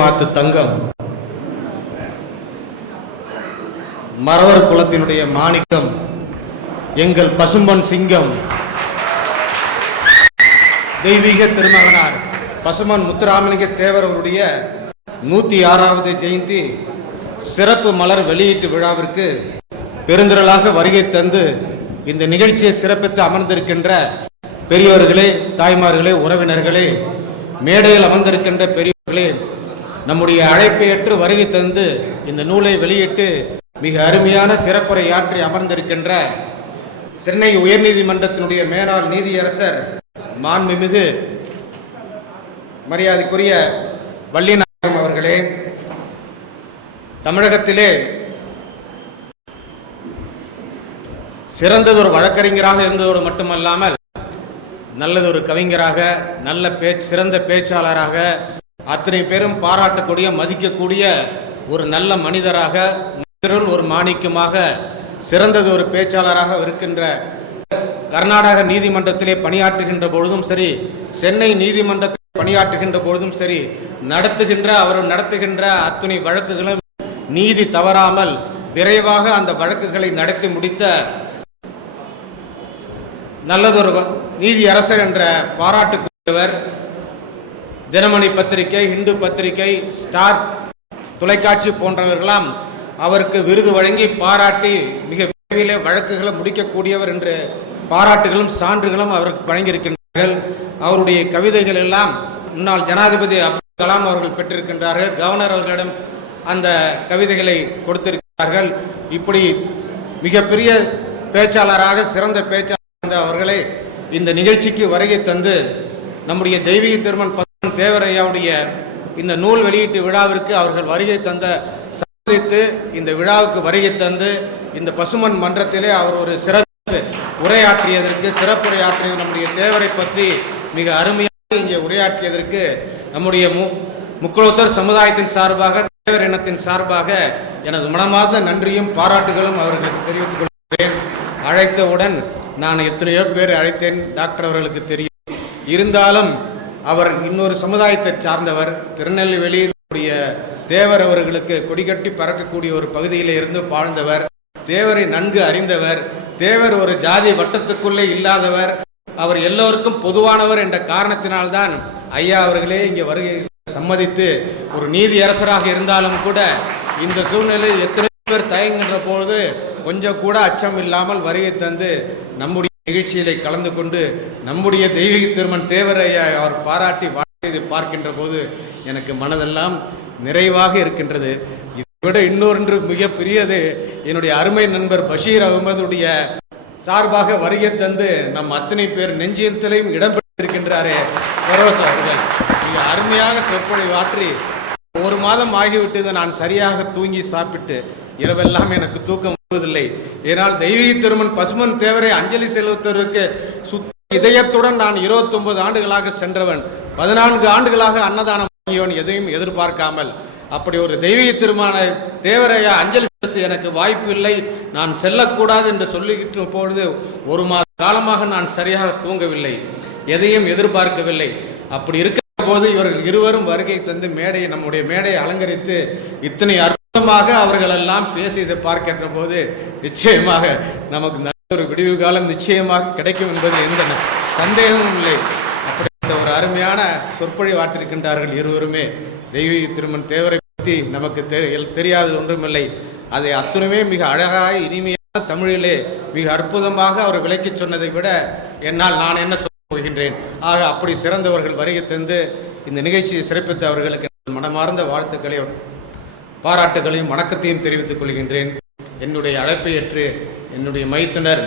மாத்து தங்கம். மறவர் குலத்தினுடைய மாணிக்கம் எங்கள் பசும்பன் சிங்கம். தெய்வீக திருமகனார் பசுமன் முத்துராமலிங்க தேவர் அவருடைய நூத்தி ஆறாவது ஜெயந்தி சிறப்பு மலர் வெளியீட்டு விழாவிற்கு பெருந்திரளாக வருகை தந்து இந்த நிகழ்ச்சியை சிறப்பித்து அமர்ந்திருக்கின்ற பெரியோர்களே தாய்மார்களே உறவினர்களே மேடையில் அமர்ந்திருக்கின்ற பெரியவர்களே நம்முடைய அழைப்பை ஏற்று வருகை தந்து இந்த நூலை வெளியிட்டு மிக அருமையான சிறப்புரை ஆற்றி அமர்ந்திருக்கின்ற சென்னை உயர்நீதிமன்றத்தினுடைய மேலாள் நீதியரசர் மாண்புமிகு மரியாதைக்குரிய வள்ளிநாயகம் அவர்களே தமிழகத்திலே சிறந்ததொரு வழக்கறிஞராக இருந்ததோடு மட்டுமல்லாமல் நல்லதொரு கவிஞராக நல்ல பேச்சு சிறந்த பேச்சாளராக அத்தனை பேரும் பாராட்டக்கூடிய மதிக்கக்கூடிய ஒரு நல்ல மனிதராக மனிதருள் ஒரு மாணிக்கமாக சிறந்தது ஒரு பேச்சாளராக இருக்கின்ற கர்நாடக நீதிமன்றத்திலே பணியாற்றுகின்ற பொழுதும் சரி சென்னை நீதிமன்றத்தில் பணியாற்றுகின்ற பொழுதும் சரி நடத்துகின்ற அவர் நடத்துகின்ற அத்துணை வழக்குகளும் நீதி தவறாமல் விரைவாக அந்த வழக்குகளை நடத்தி முடித்த நல்லதொரு நீதி அரசர் என்ற பாராட்டுக்குரியவர் தினமணி பத்திரிகை இந்து பத்திரிகை ஸ்டார் தொலைக்காட்சி போன்றவர்களாம் அவருக்கு விருது வழங்கி பாராட்டி மிக விரைவிலே வழக்குகளை முடிக்கக்கூடியவர் என்று பாராட்டுகளும் சான்றுகளும் அவருக்கு வழங்கியிருக்கின்றார்கள். அவருடைய கவிதைகள் எல்லாம் முன்னாள் ஜனாதிபதி அப்துல் கலாம் அவர்கள் பெற்றிருக்கின்றார்கள். கவர்னர் அவர்களிடம் அந்த கவிதைகளை கொடுத்திருக்கிறார்கள். இப்படி மிகப்பெரிய பேச்சாளராக சிறந்த பேச்சாளர் அவர்களை இந்த நிகழ்ச்சிக்கு வருகை தந்து நம்முடைய தெய்வீக திருமன் தேவரையாவுடைய இந்த நூல் வெளியீட்டு விழாவிற்கு அவர்கள் வருகை தந்த சந்தித்து இந்த விழாவுக்கு வருகை தந்து இந்த பசுமன் மன்றத்திலே அவர் ஒரு சிறப்பு உரையாற்றியதற்கு சிறப்புரையாற்றிய நம்முடைய தேவரை பற்றி மிக அருமையாக இங்கே உரையாற்றியதற்கு நம்முடைய மு- முக்குளத்தர் சமுதாயத்தின் சார்பாக தேவர் இனத்தின் சார்பாக எனது மனமார்ந்த நன்றியும் பாராட்டுகளும் அவர்களுக்கு தெரிவித்துக் கொள்கிறேன். அழைத்தவுடன் நான் எத்தனையோ பேர் அழைத்தேன். டாக்டர் அவர்களுக்கு தெரியும். இருந்தாலும் அவர் இன்னொரு சமுதாயத்தை சார்ந்தவர். திருநெல்வேலியினுடைய தேவர் அவர்களுக்கு கொடிகட்டி பறக்கக்கூடிய ஒரு பகுதியில் இருந்து வாழ்ந்தவர். தேவரை நன்கு அறிந்தவர். தேவர் ஒரு ஜாதி வட்டத்துக்குள்ளே இல்லாதவர். அவர் எல்லோருக்கும் பொதுவானவர் என்ற காரணத்தினால்தான் ஐயா அவர்களே இங்கே வருகை சம்மதித்து ஒரு நீதி அரசராக இருந்தாலும் கூட இந்த சூழ்நிலையில் எத்தனை பேர் தயங்குகின்ற பொழுது கொஞ்சம் கூட அச்சம் இல்லாமல் வருகை தந்து நம்முடைய நிகழ்ச்சியிலே கலந்து கொண்டு நம்முடைய தெய்வீக திருமன் தேவரையா அவர் பாராட்டி வாழ்த்து பார்க்கின்ற போது எனக்கு மனதெல்லாம் நிறைவாக இருக்கின்றது. இதை விட இன்னொன்று மிகப்பெரியது என்னுடைய அருமை நண்பர் பஷீர் அகமதுடைய சார்பாக வருகை தந்து நம் அத்தனை பேர் நெஞ்சியத்திலையும் இடம் பெற்றிருக்கின்றாரே. பெரோஸ் அவர்கள் மிக அருமையான சொற்பொழிவு ஆற்றி ஒரு மாதம் ஆகிவிட்டது நான் சரியாக தூங்கி சாப்பிட்டு இரவெல்லாம் எனக்கு தூக்கம் வருவதில்லை. ஏனால் தெய்வீக திருமன் பசுமன் தேவரை அஞ்சலி செலுத்துவதற்கு சுத்த இதயத்துடன் நான் 29 ஆண்டுகளாக சென்றவன். பதினான்கு ஆண்டுகளாக அன்னதானம் வாங்கியவன் எதையும் எதிர்பார்க்காமல். அப்படி ஒரு தெய்வீக திருமான தேவரையா அஞ்சலி செலுத்த எனக்கு வாய்ப்பு இல்லை. நான் செல்லக்கூடாது என்று சொல்லிக்கிட்டு பொழுது ஒரு மாத காலமாக நான் சரியாக தூங்கவில்லை. எதையும் எதிர்பார்க்கவில்லை. அப்படி இருக்கிற போது இவர்கள் இருவரும் வருகை தந்து மேடையை நம்முடைய மேடையை அலங்கரித்து இத்தனை அற்புதமாக அவர்கள் எல்லாம் பேசியதை பார்க்கின்ற போது நிச்சயமாக நமக்கு நல்ல ஒரு விடிவு காலம் நிச்சயமாக கிடைக்கும் என்பது எந்த சந்தேகமும் இல்லை. அப்படிப்பட்ட ஒரு அருமையான சொற்பொழி ஆற்றிருக்கின்றார்கள் இருவருமே. தெய்வீக திருமன் தேவரை பற்றி நமக்கு தெரியாதது ஒன்றுமில்லை. அதை அத்துணமே மிக அழகாக இனிமையான தமிழிலே மிக அற்புதமாக அவர் விளக்கி சொன்னதை விட என்னால் நான் என்ன சொல்ல போகின்றேன்? ஆக அப்படி சிறந்தவர்கள் வருகை தந்து இந்த நிகழ்ச்சியை சிறப்பித்த அவர்களுக்கு மனமார்ந்த வாழ்த்துக்களை பாராட்டுகளையும் வணக்கத்தையும் தெரிவித்துக் கொள்கின்றேன். என்னுடைய அழைப்பை ஏற்று என்னுடைய மைத்துனர்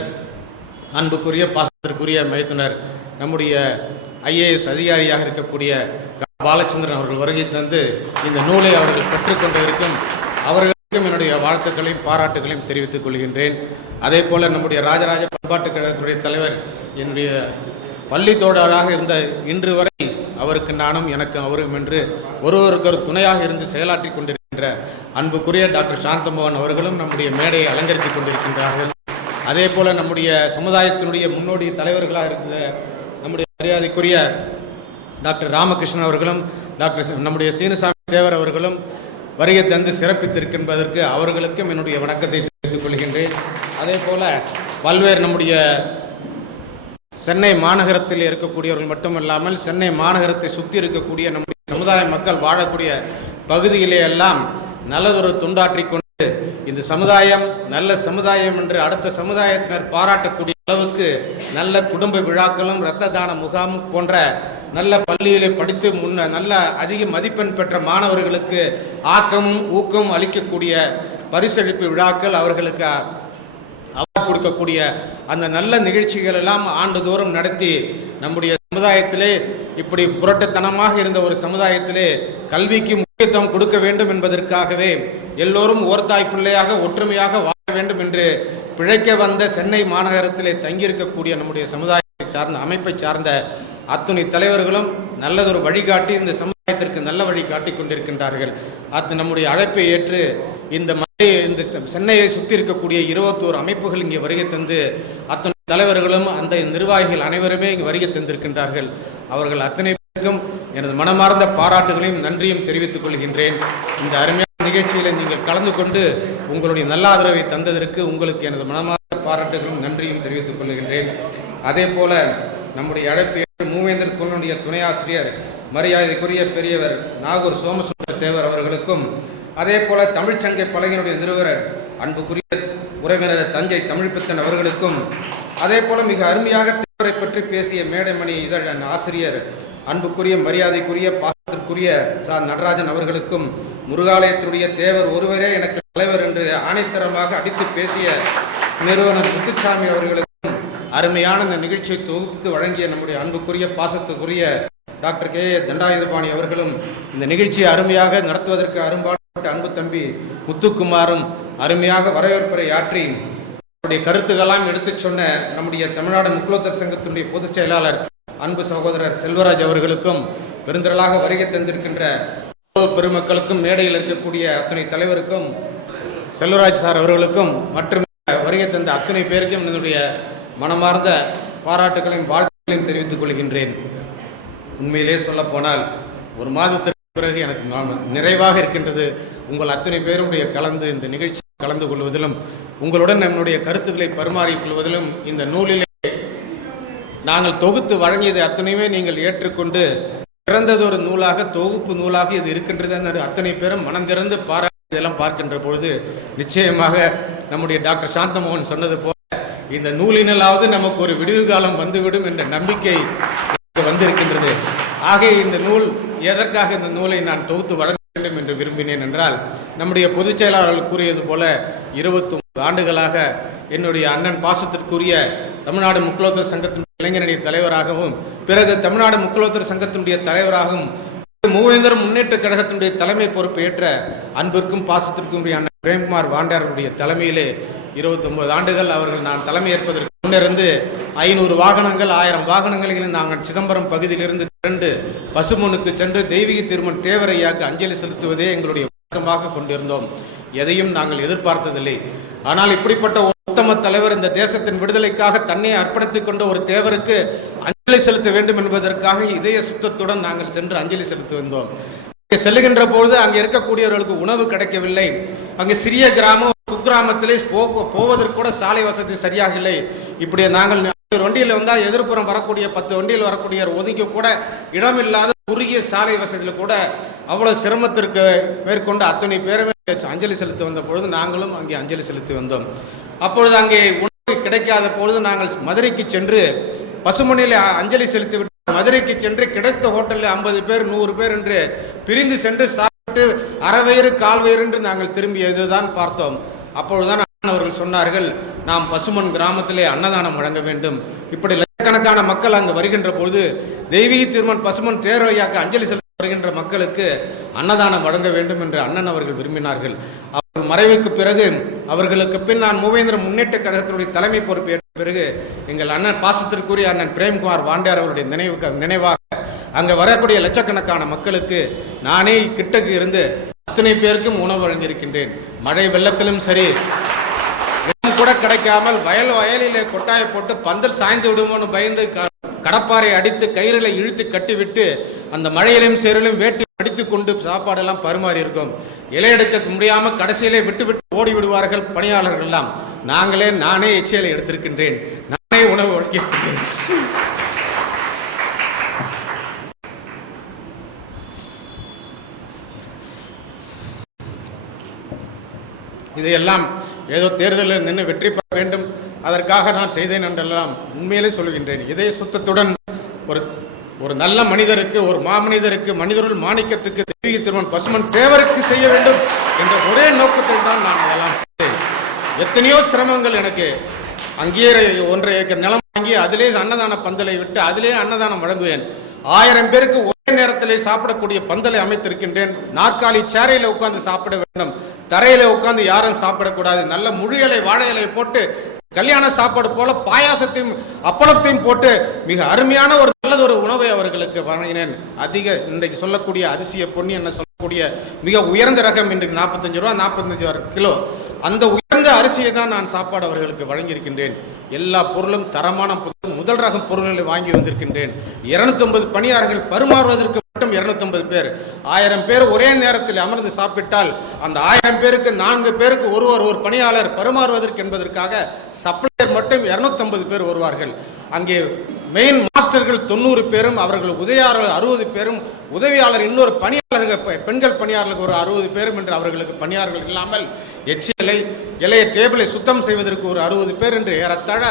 அன்புக்குரிய பாசத்திற்குரிய மைத்துனர் நம்முடைய ஐஏஎஸ் அதிகாரியாக இருக்கக்கூடிய பாலச்சந்திரன் அவர்கள் வருகை தந்து இந்த நூலை அவர்கள் பெற்றுக்கொண்டு இருக்கும் அவர்களுக்கும் என்னுடைய வாழ்த்துக்களையும் பாராட்டுகளையும் தெரிவித்துக் கொள்கின்றேன். அதே போல நம்முடைய ராஜராஜ பண்பாட்டுக் கழகத்துடைய தலைவர் என்னுடைய பள்ளி தோழராக இருந்த இன்று வரை அவருக்கு நானும் எனக்கு அவரும் என்று ஒருவருக்கொரு துணையாக இருந்து செயலாற்றிக் கொண்டிருக்கின்ற அன்புக்குரிய டாக்டர் சாந்தமோகன் அவர்களும் நம்முடைய மேடையை அலங்கரித்துக் கொண்டிருக்கின்றார்கள். அதே போல நம்முடைய சமுதாயத்தினுடைய முன்னோடி தலைவர்களாக இருக்கிற நம்முடைய மரியாதைக்குரிய டாக்டர் ராமகிருஷ்ணன் அவர்களும் டாக்டர் நம்முடைய சீனசாமி தேவர் அவர்களும் வருகை தந்து சிறப்பித்திருக்கின்றதற்கு அவர்களுக்கும் என்னுடைய வணக்கத்தை தெரிவித்துக் கொள்கின்றேன். அதே போல பல்வேறு நம்முடைய சென்னை மாநகரத்தில் இருக்கக்கூடியவர்கள் மட்டுமல்லாமல் சென்னை மாநகரத்தை சுற்றி இருக்கக்கூடிய நம்முடைய சமுதாய மக்கள் வாழக்கூடிய பகுதியிலே எல்லாம் நல்லதொரு துண்டாற்றிக் கொண்டு இந்த சமுதாயம் நல்ல சமுதாயம் என்று அடுத்த சமுதாயத்தினர் பாராட்டக்கூடிய அளவுக்கு நல்ல குடும்ப விழாக்களும் இரத்த தான முகாம் போன்ற நல்ல பள்ளியிலே படித்து முன்ன நல்ல அதிக மதிப்பெண் பெற்ற மாணவர்களுக்கு ஆக்கமும் ஊக்கமும் அளிக்கக்கூடிய பரிசளிப்பு விழாக்கள் அவர்களுக்கு அவார்ட் கொடுக்கக்கூடிய அந்த நல்ல நிகழ்ச்சிகள் எல்லாம் ஆண்டுதோறும் நடத்தி நம்முடைய சமுதாயத்திலே இப்படி புரட்டத்தனமாக இருந்த ஒரு சமுதாயத்திலே கல்விக்கு முக்கியத்துவம் கொடுக்க வேண்டும் என்பதற்காகவே எல்லோரும் ஓர்தாய் பிள்ளையாக ஒற்றுமையாக வாழ வேண்டும் என்று பிழைக்க வந்த சென்னை மாநகரத்திலே தங்கியிருக்கக்கூடிய நம்முடைய சமுதாயத்தை சார்ந்த அமைப்பை சார்ந்த அத்துணை தலைவர்களும் நல்லதொரு வழிகாட்டி இந்த சமுதாயத்திற்கு நல்ல வழி காட்டிக் கொண்டிருக்கின்றார்கள். அது நம்முடைய அழைப்பை ஏற்று இந்த மலை இந்த சென்னையை சுற்றி இருக்கக்கூடிய இருபத்தோரு அமைப்புகள் இங்கே வருகை தந்து அத்தனை தலைவர்களும் அந்த நிர்வாகிகள் அனைவருமே இங்கு வருகை தந்திருக்கின்றார்கள். அவர்கள் அத்தனை எனது மனமார்ந்த பாராட்டுகளையும் நன்றியும் தெரிவித்துக் கொள்கின்றேன். இந்த அருமையான நிகழ்ச்சியில் நீங்கள் கலந்து கொண்டு உங்களுடைய நல்ல ஆதரவை தந்ததற்கு உங்களுக்கு எனது மனமார்ந்த பாராட்டுகளும் நன்றியும் தெரிவித்துக் கொள்கின்றேன். அதே போல நம்முடைய அழைப்பு மூவேந்தர் குழுனுடைய துணை ஆசிரியர் மரியாதைக்குரிய பெரியவர் நாகூர் சோமசுந்தர தேவர் அவர்களுக்கும் அதே போல தமிழ்ச்சங்க பலகையினுடைய நிறுவனர் அன்புக்குரிய உறவினர் தஞ்சை தமிழ்பித்தன் அவர்களுக்கும் அதே போல மிக அருமையாக தேவரை பற்றி பேசிய மேடைமணி இதழன் ஆசிரியர் அன்புக்குரிய மரியாதைக்குரிய பாசத்திற்குரிய சா. நடராஜன் அவர்களுக்கும் முருகாலயத்தினுடைய தேவர் ஒருவரே எனக்கு தலைவர் என்று ஆணைத்தரமாக அடித்து பேசிய நிறுவனர் முத்துசாமி அவர்களுக்கும் அருமையான இந்த நிகழ்ச்சியை தொகுத்து வழங்கிய நம்முடைய அன்புக்குரிய பாசத்துக்குரிய டாக்டர் கே. தண்டாயுதபாணி அவர்களும் இந்த நிகழ்ச்சியை அருமையாக நடத்துவதற்கு அரும்பாடுபட்ட அன்பு தம்பி முத்துக்குமாரும் அருமையாக வரவேற்புரை ஆற்றி அவருடைய கருத்துக்கெல்லாம் எடுத்துச் சொன்ன நம்முடைய தமிழ்நாடு முக்குலத்தர் சங்கத்தினுடைய பொதுச் செயலாளர் அன்பு சகோதரர் செல்வராஜ் அவர்களுக்கும் பெருந்திரளாக வருகை தந்திருக்கின்ற பெருமக்களுக்கும் மேடையில் இருக்கக்கூடிய அத்தனை தலைவருக்கும் செல்வராஜ் சார் அவர்களுக்கும் மற்றும் வருகை தந்த அத்தனை பேருக்கும் என்னுடைய மனமார்ந்த பாராட்டுகளையும் வாழ்த்துக்களையும் தெரிவித்துக் கொள்கின்றேன். உண்மையிலே சொல்ல போனால் ஒரு மாதத்திற்கு பிறகு எனக்கு நிறைவாக இருக்கின்றது. உங்கள் அத்தனை பேருடைய கலந்து இந்த நிகழ்ச்சி கலந்து கொள்வதிலும் உங்களுடன் நம்முடைய கருத்துக்களை பரிமாறிக் கொள்வதிலும் இந்த நூலிலே நாங்கள் தொகுத்து வழங்கியதை அத்தனையுமே நீங்கள் ஏற்றுக்கொண்டு சிறந்ததொரு நூலாக தொகுப்பு நூலாக இது இருக்கின்றது என்று அத்தனை பேரும் மனம் திறந்து பாராட்டுதெல்லாம் பார்க்கின்ற பொழுது நிச்சயமாக நம்முடைய டாக்டர் சாந்தமோகன் சொன்னது போல இந்த நூலினாலாவது நமக்கு ஒரு விடிவு காலம் வந்துவிடும் என்ற நம்பிக்கை வந்திருக்கின்றது. ஆக இந்த நூல் எதற்காக இந்த நூலை நான் தொகுத்து வழங்க வேண்டும் என்று விரும்பினேன் என்றால் நம்முடைய பொதுச் செயலாளர்கள் கூறியது போல இருபத்தி ஆண்டுகளாக என்னுடைய அண்ணன் பாசத்திற்குரிய தமிழ்நாடு முக்குலோத்தர் சங்கத்தின் இளைஞரணி தலைவராகவும் பிறகு தமிழ்நாடு முக்குலோத்தர் சங்கத்தினுடைய தலைவராகவும் மூவேந்தர் முன்னேற்ற கழகத்தினுடைய தலைமை பொறுப்பு ஏற்ற அன்பிற்கும் பாசத்திற்கும் அண்ணன் பிரேம்குமார் வாண்டியாருடைய தலைமையிலே 29 ஆண்டுகள் அவர்கள் நான் தலைமை ஏற்பதற்கு முன்னிருந்து ஐநூறு வாகனங்கள் ஆயிரம் வாகனங்களில் நாங்கள் சிதம்பரம் பகுதியிலிருந்து திரண்டு பசுமனுக்கு சென்று தெய்வீக திருமண் தேவரையாக்கு அஞ்சலி செலுத்துவதே எங்களுடைய வழக்கமாக கொண்டிருந்தோம். எதையும் நாங்கள் எதிர்பார்த்ததில்லை. ஆனால் இப்படிப்பட்ட உத்தம தலைவர் இந்த தேசத்தின் விடுதலைக்காக தன்னை அர்ப்பணித்துக் கொண்ட ஒரு தேவருக்கு அஞ்சலி செலுத்த வேண்டும் என்பதற்காக இதய சுத்தத்துடன் நாங்கள் சென்று அஞ்சலி செலுத்தி வந்தோம். செல்லுகின்ற பொழுது அங்கே இருக்கக்கூடியவர்களுக்கு உணவு கிடைக்கவில்லை. அங்கே சிறிய கிராமம் குக்கிராமத்திலே போவதற்கு கூட சாலை வசதி சரியாக இல்லை இப்படி நாங்கள் வண்டியில் வந்தால் எதிர்ப்புறம் வரக்கூடிய பத்து வண்டியில் வரக்கூடிய ஒதுக்கி கூட இடமில்லாத குறுகிய சாலை வசதியில் கூட அவ்வளவு சிரமத்திற்கு மேற்கொண்டு அத்தனை பேருமே அஞ்சலி செலுத்தி வந்த பொழுது நாங்களும் அங்கே அஞ்சலி செலுத்தி வந்தோம். அப்பொழுது அங்கே உணவு கிடைக்காத பொழுது நாங்கள் மதுரைக்கு சென்று பசுமணியில் அஞ்சலி செலுத்திவிட்டு மதுரைக்கு சென்று கிடைத்த ஹோட்டலில் ஐம்பது பேர் நூறு பேர் என்று பிரிந்து சென்று சாப்பிட்டு அறவயிறு கால்வயிறு என்று நாங்கள் திரும்பியதுதான் பார்த்தோம். அப்பொழுதுதான் அண்ணன் அவர்கள் சொன்னார்கள் நாம் பசுமன் கிராமத்திலே அன்னதானம் வழங்க வேண்டும். இப்படி லட்சக்கணக்கான மக்கள் அங்கு வருகின்ற பொழுது தெய்வீக திருமன் பசுமன் தேரோயாக்கு அஞ்சலி செலுத்த வருகின்ற மக்களுக்கு அன்னதானம் வழங்க வேண்டும் என்று அண்ணன் அவர்கள் விரும்பினார்கள். அவர்கள் மறைவுக்கு பிறகு அவர்களுக்கு பின் நான் மூவேந்திர முன்னேற்ற கழகத்தினுடைய தலைமை பொறுப்பு ஏற்ற பிறகு எங்கள் அண்ணன் பாசத்திற்குரிய அண்ணன் பிரேம்குமார் வாண்டியார் அவருடைய நினைவுக்கு நினைவாக அங்கே வரக்கூடிய லட்சக்கணக்கான மக்களுக்கு நானே கிட்டக்கு இருந்து அத்தனை பேருக்கும் உணவு வழங்கியிருக்கின்றேன். மழை வெள்ளத்திலும் சரி கூட கிடைக்காமல் வயல் வயலிலே கொட்டாயை போட்டு பந்தல் சாய்ந்து விடுமோன்னு பயந்து கடப்பாறை அடித்து கயிறுல இழுத்து கட்டிவிட்டு அந்த மழையிலும் சேரிலும் வேட்டி அடித்து கொண்டு சாப்பாடெல்லாம் பரிமாறி இலை இலையெடுக்க முடியாம கடைசியிலே விட்டு விட்டு ஓடி விடுவார்கள் பணியாளர்கள் எல்லாம் நாங்களே நானே எச்சியலை எடுத்திருக்கின்றேன். நானே உணவு வழங்கியிருக்கின்றேன் இதையெல்லாம் ஏதோ தேர்தலில் நின்று வெற்றி பெற வேண்டும். அதற்காக நான் செய்தேன் என்றெல்லாம் உண்மையிலே சொல்கின்றேன். இதய சுத்தத்துடன் ஒரு ஒரு நல்ல மனிதருக்கு ஒரு மாமனிதருக்கு மனிதருள் மாணிக்கத்துக்கு தெய்வீக திருமன் பசுமன் தேவருக்கு செய்ய வேண்டும் என்ற ஒரே நோக்கத்தில் தான் நான் இதெல்லாம் செய்தேன். எத்தனையோ சிரமங்கள் எனக்கு அங்கேயே ஒன்றரை ஏக்கர் நிலம் வாங்கி அதிலே அன்னதான பந்தலை விட்டு அதிலே அன்னதானம் வழங்குவேன். ஆயிரம் பேருக்கு ஒரே நேரத்திலே சாப்பிடக்கூடிய பந்தலை அமைத்திருக்கின்றேன். நாற்காலி சேரையில் உட்கார்ந்து சாப்பிட வேண்டும். தரையில உட்காந்து யாரும் சாப்பிடக்கூடாது. நல்ல முழு இலை வாழை இலை போட்டு கல்யாண சாப்பாடு போல பாயாசத்தையும் அப்பளத்தையும் போட்டு மிக அருமையான ஒரு நல்லது ஒரு உணவை அவர்களுக்கு வழங்கினேன். அதிக இன்றைக்கு சொல்லக்கூடிய அதிசய பொன்னி என்ன சொல்லக்கூடிய மிக உயர்ந்த ரகம் இன்றைக்கு நாற்பத்தஞ்சு ரூபா நாற்பத்தஞ்சு கிலோ. அந்த உயர்ந்த அரிசியை தான் நான் சாப்பாடு அவர்களுக்கு வழங்கியிருக்கின்றேன். எல்லா பொருளும் தரமான பொருள், முதல் ரகம் பொருள்களை வாங்கி வந்திருக்கின்றேன். 250 பணியாளர்கள் பரிமாறுவதற்கு மட்டும் 250 பேர். ஆயிரம் பேர் ஒரே நேரத்தில் அமர்ந்து சாப்பிட்டால் அந்த ஆயிரம் பேருக்கு நான்கு பேருக்கு ஒருவர் ஒரு பணியாளர் பரிமாறுவதற்கு என்பதற்காக சப்ளையர் மட்டும் 250 பேர் வருவார்கள். அங்கே மெயின் மாஸ்டர்கள் தொண்ணூறு பேரும் அவர்கள் உதவியாளர்கள் அறுபது பேரும் உதவியாளர் இன்னொரு பணியாளர்கள் பெண்கள் பணியாளர்களுக்கு ஒரு அறுபது பேரும் என்று அவர்களுக்கு பணியாளர்கள் இல்லாமல் எச்சிலை இலைய டேபிளை சுத்தம் செய்வதற்கு ஒரு அறுபது பேர் என்று ஏறத்தாழ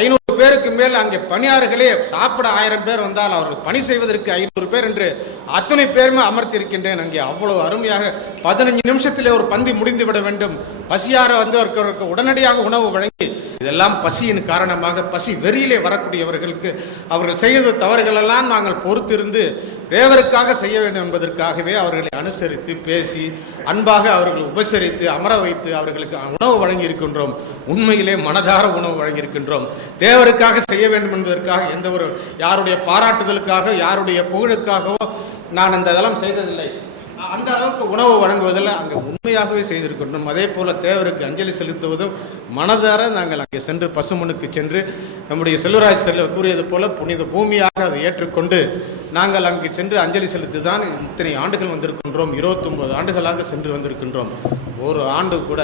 ஐநூறு பேருக்கு மேல் அங்கே பணியாளர்களே சாப்பிட ஆயிரம் பேர் வந்தால் அவர்கள் பணி செய்வதற்கு ஐநூறு பேர் என்று அத்தனை பேருமே அமர்த்தி இருக்கின்றேன் அங்கே அவ்வளவு அருமையாக பதினஞ்சு நிமிஷத்திலே ஒரு பந்தி முடிந்து விட வேண்டும். பசியார வந்தவர்களுக்கு உடனடியாக உணவு வழங்கி இதெல்லாம் பசியின் காரணமாக பசி வெறியிலே வரக்கூடியவர்களுக்கு அவர்கள் செய்த தவறுகளெல்லாம் நாங்கள் பொறுத்திருந்து தேவருக்காக செய்ய வேண்டும் என்பதற்காகவே அவர்களை அனுசரித்து பேசி அன்பாக அவர்களை உபசரித்து அமர வைத்து அவர்களுக்கு உணவு வழங்கியிருக்கின்றோம். உண்மையிலே மனதார உணவு வழங்கியிருக்கின்றோம். தேவருக்காக செய்ய வேண்டும் என்பதற்காக எந்த ஒரு யாருடைய பாராட்டுதலுக்காக யாருடைய புகழுக்காகவோ நான் இந்த இதெல்லாம் செய்ததில்லை. அந்த அளவுக்கு உணவு வழங்குவதில் அங்கே உண்மையாகவே செய்திருக்கின்றோம். அதே போல தேவருக்கு அஞ்சலி செலுத்துவதும் மனதார நாங்கள் அங்கே சென்று பசுமனுக்கு சென்று நம்முடைய செல்வராஜ் செல்வர் கூறியது போல புனித பூமியாக அதை ஏற்றுக்கொண்டு நாங்கள் அங்கு சென்று அஞ்சலி செலுத்தி தான் இத்தனை ஆண்டுகள் வந்திருக்கின்றோம். 29 ஆண்டுகளாக சென்று வந்திருக்கின்றோம். ஒரு ஆண்டு கூட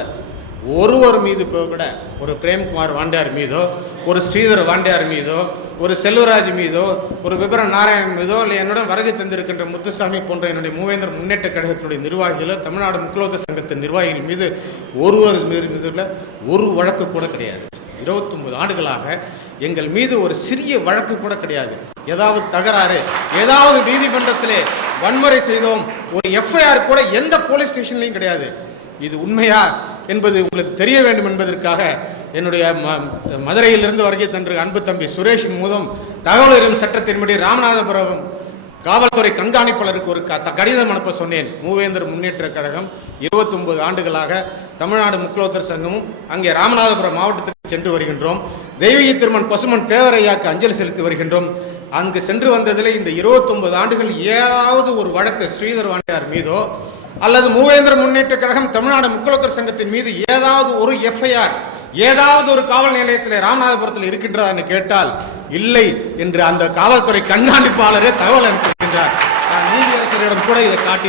ஒருவர் மீது கூட ஒரு பிரேம்குமார் வாண்டியார் மீதோ ஒரு ஸ்ரீதர் வாண்டியார் மீதோ ஒரு செல்வராஜ் மீதோ ஒரு விபர நாராயணன் மீதோ இல்லை என்னுடன் வருகை தந்திருக்கின்ற முத்துசாமி போன்ற என்னுடைய மூவேந்தர் முன்னேற்ற கழகத்தினுடைய நிர்வாகிகளோ தமிழ்நாடு முக்கிலோக சங்கத்தின் நிர்வாகிகள் மீது ஒருவர் மீது மீதுள்ள ஒரு வழக்கு கூட கிடையாது. 29 ஆண்டுகளாக எங்கள் மீது ஒரு சிறிய வழக்கு கூட கிடையாது. ஏதாவது தகராறு ஏதாவது நீதிமன்றத்திலே வன்முறை செய்தோம் ஒரு எஃப்ஐஆர் கூட எந்த போலீஸ் ஸ்டேஷன்லையும் கிடையாது. இது உண்மையா என்பது உங்களுக்கு தெரிய வேண்டும் என்பதற்காக என்னுடைய ம- மதுரையிலிருந்து வருகை தன்று அன்பு தம்பி சுரேஷ் மூலம் தகவல் அறியும் சட்டத்தின்படி ராமநாதபுரம் காவல்துறை கண்காணிப்பாளருக்கு ஒரு க- கடிதம் அனுப்ப சொன்னேன். மூவேந்தர் முன்னேற்ற கழகம் 29 ஆண்டுகளாக தமிழ்நாடு முக்கியோத்தர் சங்கமும் அங்கே ராமநாதபுரம் மாவட்டத்திற்கு சென்று வருகின்றோம். தெய்வீக திருமன் பசுமன் தேவரையாக்கு அஞ்சலி செலுத்தி வருகின்றோம். அங்கு சென்று வந்ததில் இந்த 29 ஆண்டுகள் ஏதாவது ஒரு வழக்கு ஸ்ரீதர் வாண்டியார் மீதோ அல்லது மூவேந்திர முன்னேற்ற கழகம் தமிழ்நாடு முக்கியோத்தர் சங்கத்தின் மீது ஏதாவது ஒரு எஃப்ஐஆர் ஏதாவது ஒரு காவல் நிலையத்தில் ராமநாதபுரத்தில் இருக்கின்றதா என்று கேட்டால் இல்லை என்று அந்த காவல்துறை கண்காணிப்பாளரே தகவல் அனுப்பியிருக்கின்றார். நீதியரசரிடம் கூட இதை காட்டி